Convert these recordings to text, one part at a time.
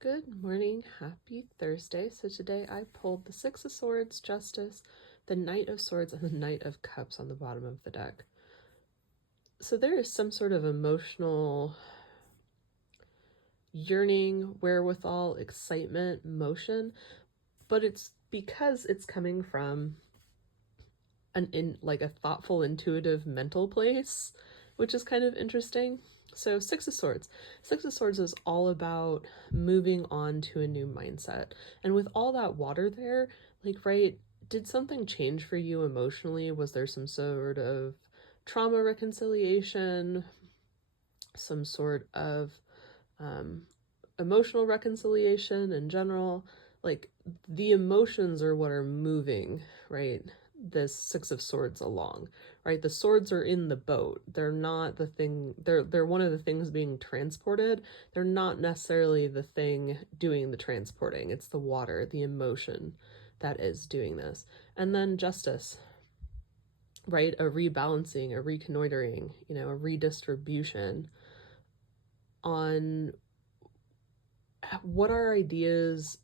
Good morning, happy Thursday. So today I pulled the Six of Swords, Justice, the Knight of Swords, and the Knight of Cups on the bottom of the deck. So there is some sort of emotional yearning, wherewithal, excitement, motion, but it's because it's coming from a thoughtful, intuitive, mental place, which is kind of interesting. So Six of Swords. Six of Swords is all about moving on to a new mindset. And with all that water there, right, did something change for you emotionally? Was there some sort of trauma reconciliation, some sort of um, emotional reconciliation in general? Like, the emotions are what are moving, right, this Six of Swords along, right? The swords are in the boat. They're not the thing, they're one of the things being transported. They're not necessarily the thing doing the transporting. It's the water, the emotion that is doing this. And then Justice, right? A rebalancing, a reconnoitering, a redistribution on what our ideas,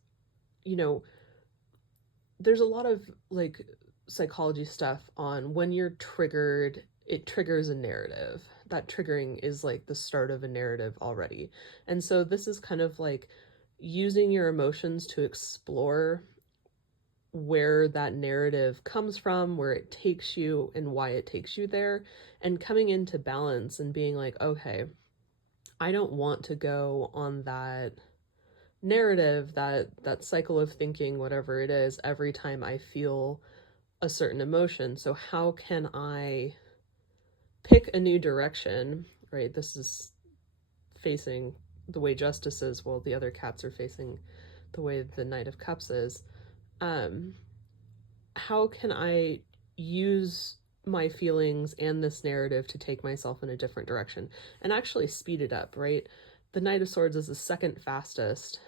you know, there's a lot of psychology stuff on when you're triggered, it triggers a narrative. That triggering is like the start of a narrative already. And so this is kind of like using your emotions to explore where that narrative comes from, where it takes you, and why it takes you there, and coming into balance and being like, okay, I don't want to go on that narrative, that cycle of thinking, whatever it is, every time I feel a certain emotion. So how can I pick a new direction, right? This is facing the way Justice is, while the other cats are facing the way the Knight of Cups is. How can I use my feelings and this narrative to take myself in a different direction and actually speed it up, right? The Knight of Swords is the second fastest.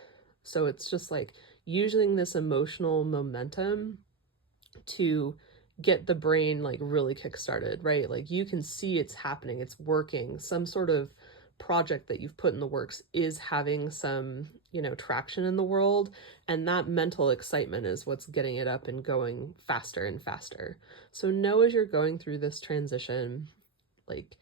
So it's just like using this emotional momentum to get the brain like really kick-started, right? Like you can see it's happening, it's working. Some sort of project that you've put in the works is having some, traction in the world, and that mental excitement is what's getting it up and going faster and faster. So know as you're going through this transition, like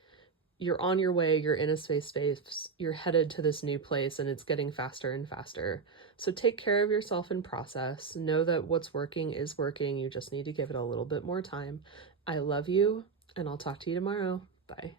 you're on your way, you're in a space, you're headed to this new place, and it's getting faster and faster. So take care of yourself in process. Know that what's working is working. You just need to give it a little bit more time. I love you, and I'll talk to you tomorrow. Bye.